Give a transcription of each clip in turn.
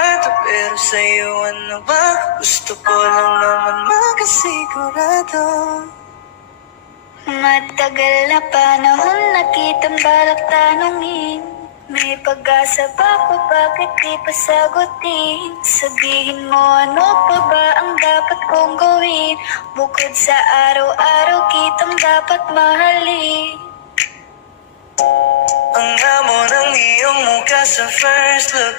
abogado, pero sa'yo ano ba? Gusto ko lang naman makasigurado. Matagal na panahon na kitang balak tanungin. May pag-asa ba ko, bakit di pa sagutin? Sabihin mo ano pa ba ang dapat kong gawin? Bukod sa araw-araw kitang dapat mahalin. Ang amo ng iyong mukha sa first look,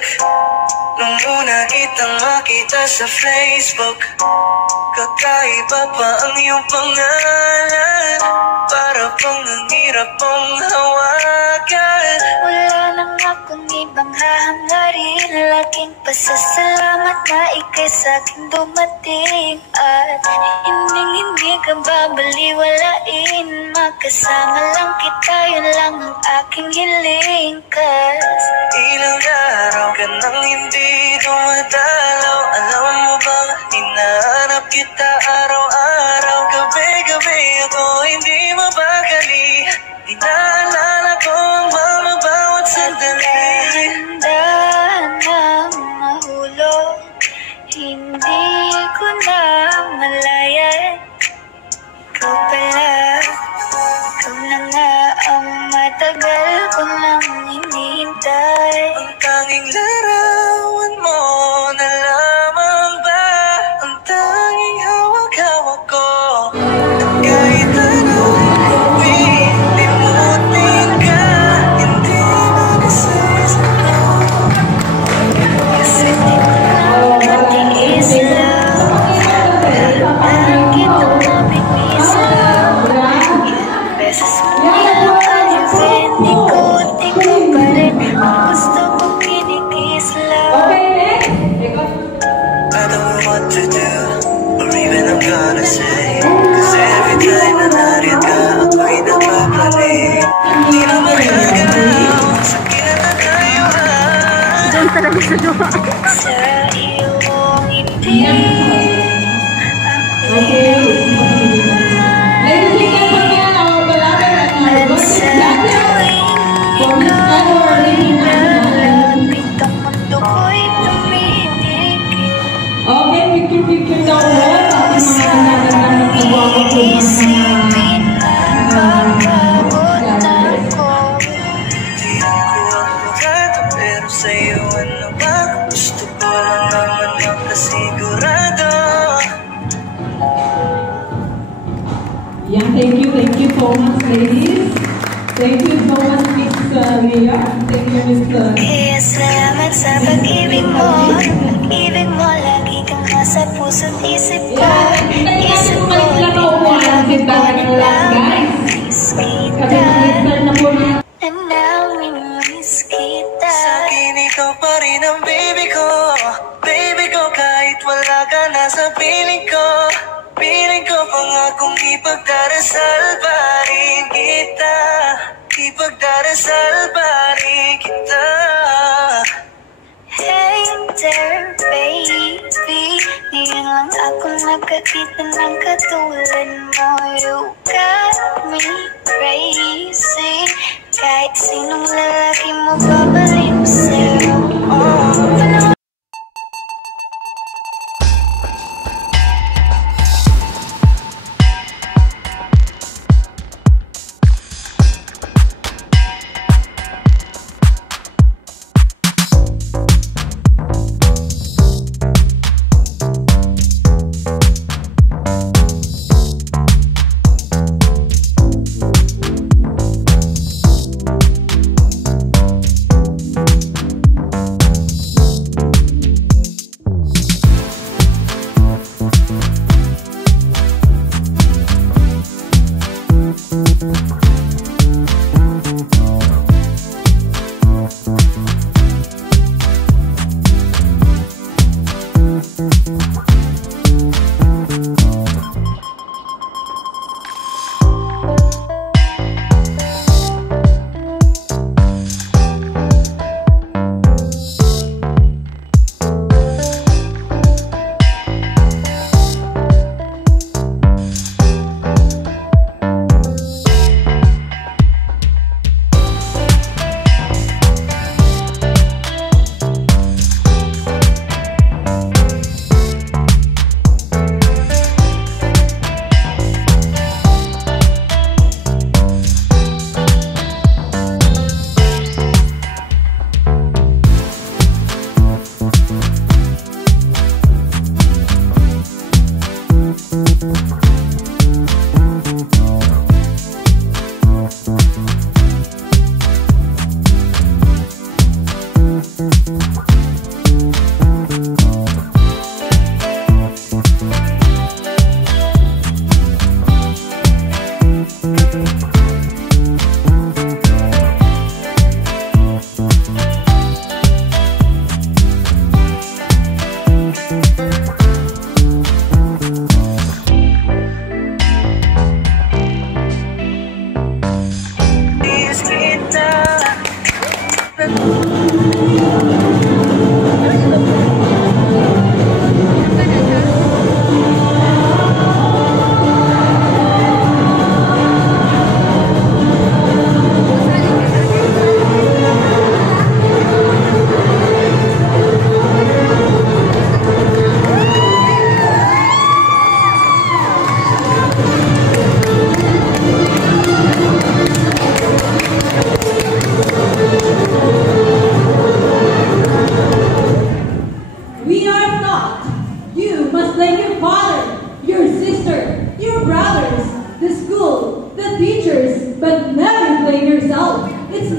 nung una kitang makita sa Facebook. Kakaiba pa ang iyong pangalan, para bang ang hirap mong hawakan. Wala nang akong ibang hahangarin, laking pasasalamat na ika'y sa'kin dumating. At hindi ka babaliwalain, makasama lang kita, yun lang ang aking hiling. Cause ilang araw ka nang hindi dumadalaw, alam mo bang hinahanap kita araw-araw. Gabi-gabi ako hindi mapakali, inaalala ko ang mga bawat sandali. handa nang mahulog, hindi ko na malayan. Ikaw pala, ikaw na nga ang matagal ko nang hinihintay. Ang tanging larawan mo na lamang ba, ang tanging hawak-hawak ko. At kahit anong pilimutin ka, hindi makasasalo. Kasi di ko nakatiis lang, parang kitang mabibis lang. Ilang beses mo nilalakalitin, di ko pa rin ang gusto ko kinikis lang. I don't know what to do, or even I'm gonna say, cause every time na nariyan ka, ako'y napapanig. Hindi na magagalaw, sakit na tayo Diyan talaga sa jowa. Sa iyong ngiti, at sa tuwing ikaw ay lalapit, ang mundo ko'y tumitigil. Isipin ang pagkabutan ko. Di ako abogado, pero sa'yo ano ba? Gusto ko lang naman makasigurado. Yeah, thank you so much, ladies. Thank you so much, Miss Leah. Thank you, Miss. Kaya salamat sa pag-ibig mo. Pag-ibig mo, lagi kang nasa puso't isip ko. Isip ko, di ko lang miss kita. And now, miss kita. Sa'kin ikaw pa rin ang baby ko. Baby ko, kahit wala ka na sa piling ko. Piling ko pangakong ipagdarasal pa rin kita. Ipagdarasal pa rin kita. Hey there, baby, ngayon lang ako nakakita ng katulad mo. You got me crazy. Kahit sinong lalaki mo babalik sa'yo.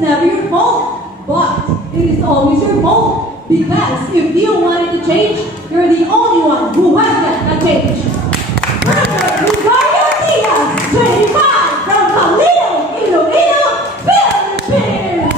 never your fault, but it is always your fault. Because if you wanted to change, you're the only one who has got to change. Ricardo Diaz, 25, from Calillo, Iloilo, Philippines.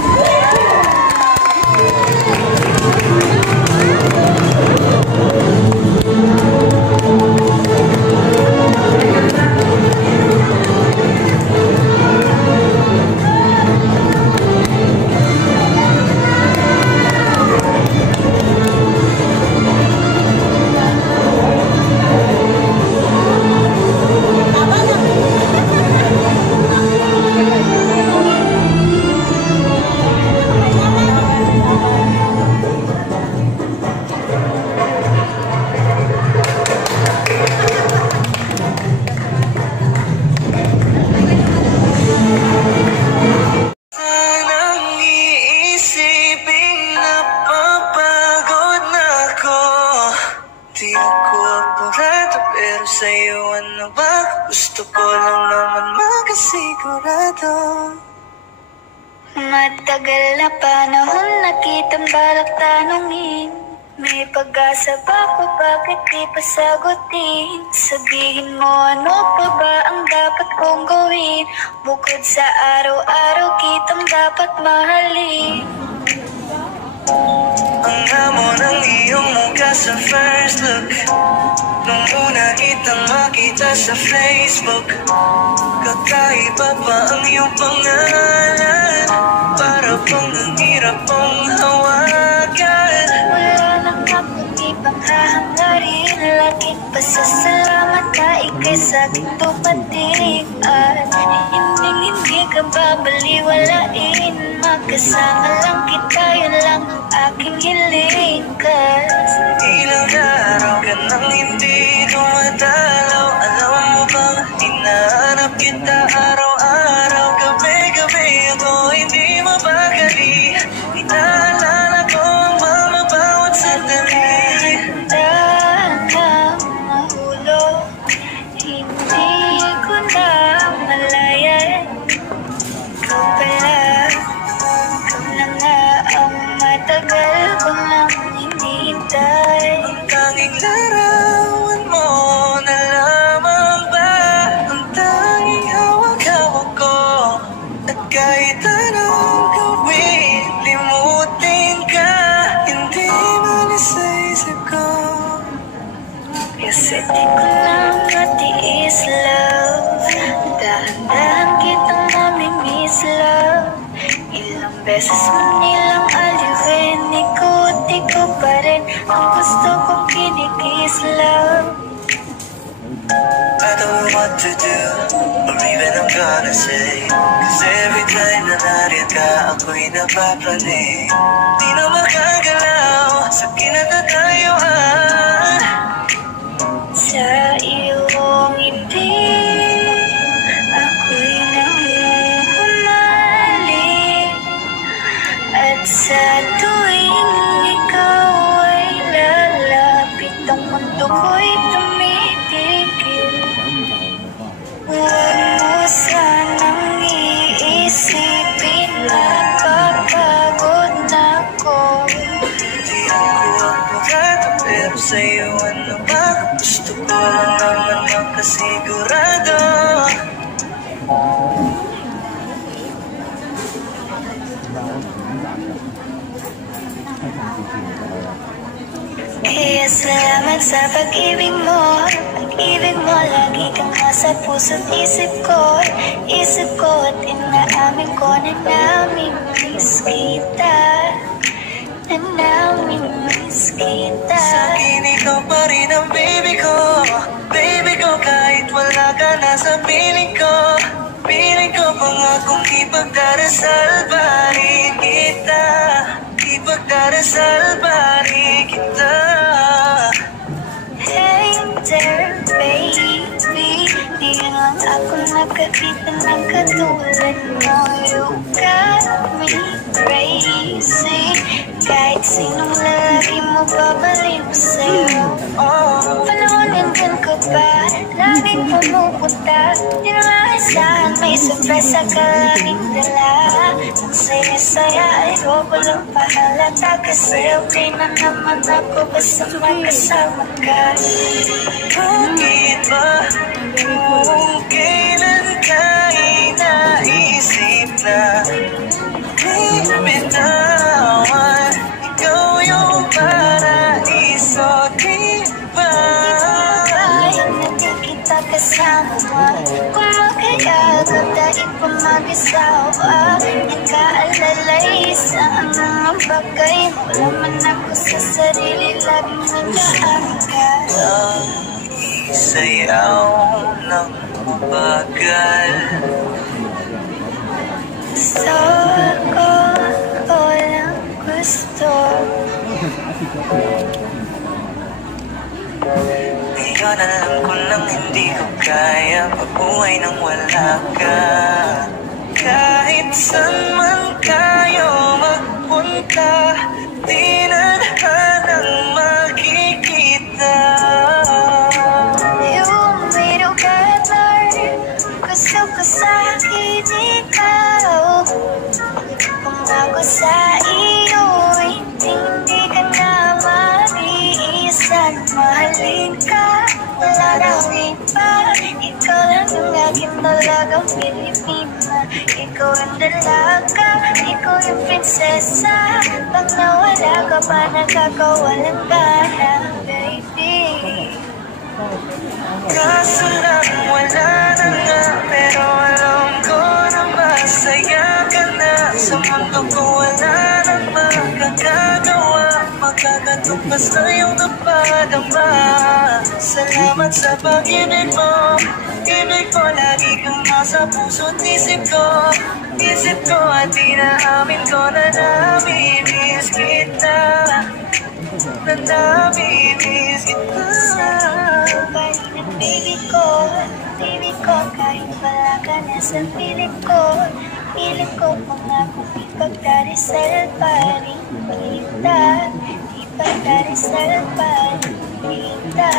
Gusto ko lang naman makasigurado. Matagal na panahon na kitang balak tanungin. May pag-asa ba ko, bakit di pa sagutin? Sabihin mo ano pa ba ang dapat kong gawin? Bukod sa araw-araw kitang dapat mahalin. Ang amo ng iyong mukha sa first look, nung una kitang makita sa Facebook. Kakaiba pa ang iyong pangalan, para bang ang hirap mong hawakan. Wala nang kaputi pang hahangarin, laging pasasalamat na ikay sa'king tumating. At hindi ka babaliwalain, magkasama lang kita, yun lang ang aking hiling. Ilang araw ka nang hindi dumadalaw, alam mo bang hinahanap kita araw-araw, gabi-gabi ako hindi mapakali. Inaalala ko ang mga bawat sandali. Handa na mahulog, hindi ko na malayan. Ikaw pala, ikaw na nga ang matagal ko nang hinihintay. Ang tanging larawan mo na lamang ba ang tanging hawak-hawak ko. At kahit anong gawin, limutin ka, hindi malis sa isip ko. Kasi di ko lang matiis, love. Dahan-dahan kitang namimiss, love. Ilang beses mo nilang aliwin, ikot-iko pa rin ang gusto kong kinikis, love. I don't know what to do, or even I'm gonna say. Cause every time na nariyan ka, ako'y napapraning. Di na makagalaw sa kinatatayuan. Sa iyong ngiti, ako'y nahuhumalik. At sa tuwing ikaw ay lalapit, ang mundo ko'y tumitigil. Huwag mo sanang iisipin na kapagod na ko. Hindi ako abogado, pero sa'yo ano ba? Gusto ko lang naman makasigurado. Kaya salamat sa pag-ibig mo. Pag-ibig mo, lagi kang nasa puso't isip ko. Isip ko at inaamin ko na namimiss kita. Na namimiss kita. Sa'kin ikaw pa rin ang baby ko. Baby ko, kahit wala ka na sa piling ko. Piling ko pangakong ipagdarasal pa rin kita. Ipagdarasal pa rin kita. Hey there, baby, di lang ako nakakita ng katulad mo. You got me crazy. Kahit sinong lalaki mo babalik mo sa'yo. Panahon nandun ka ba? Laging pumupunta. Di na maasahan, may sorpresa ka laging dala. Ang saya-saya ay walang pahalata. Kasi okay na naman ako basta magkasama ka. Bakit ba kung kailan ka inaisip na di bitawan? Ikaw yung paraiso, di ba? Hindi kita kasama. Kung magkayagap dahil pa mag-isawa. Nagkaalalay sa anong bagay. Wala man ako sa sarili, laging nandaan ka. Sayaw ng bagal. Gusto ko, walang gusto. Ngayon alam ko nang hindi ko kaya mabuhay nang wala ka. Kahit saan man kayo magpunta, di na hanang makikita. Yung may lugar, gusto ko sa akin ikaw. Kung ako sa iyo, hindi ka na mag-iisan. Mahalin ka, wala nang iba. Ikaw lang yung aking talagang Pilipina. Ikaw ang dalaga, ikaw yung prinsesa. Pag nawala ka pa, nagkakawalang gana, baby. Kaso lang wala na nga, pero alam ko na masaya ka na. Sa mundo ko wala nang makakagawa, makakatumpas na iyong napadama. Salamat sa pag-ibig mo, ibig ko lagi kang nasa puso't isip ko. Isip ko at inaamin ko na namimiss kita. Na namimiss kita. Baby ko, kahit wala ka na sa piling ko pangako ipagdarisal pa rin kita, ipagdarisal pa rin kita.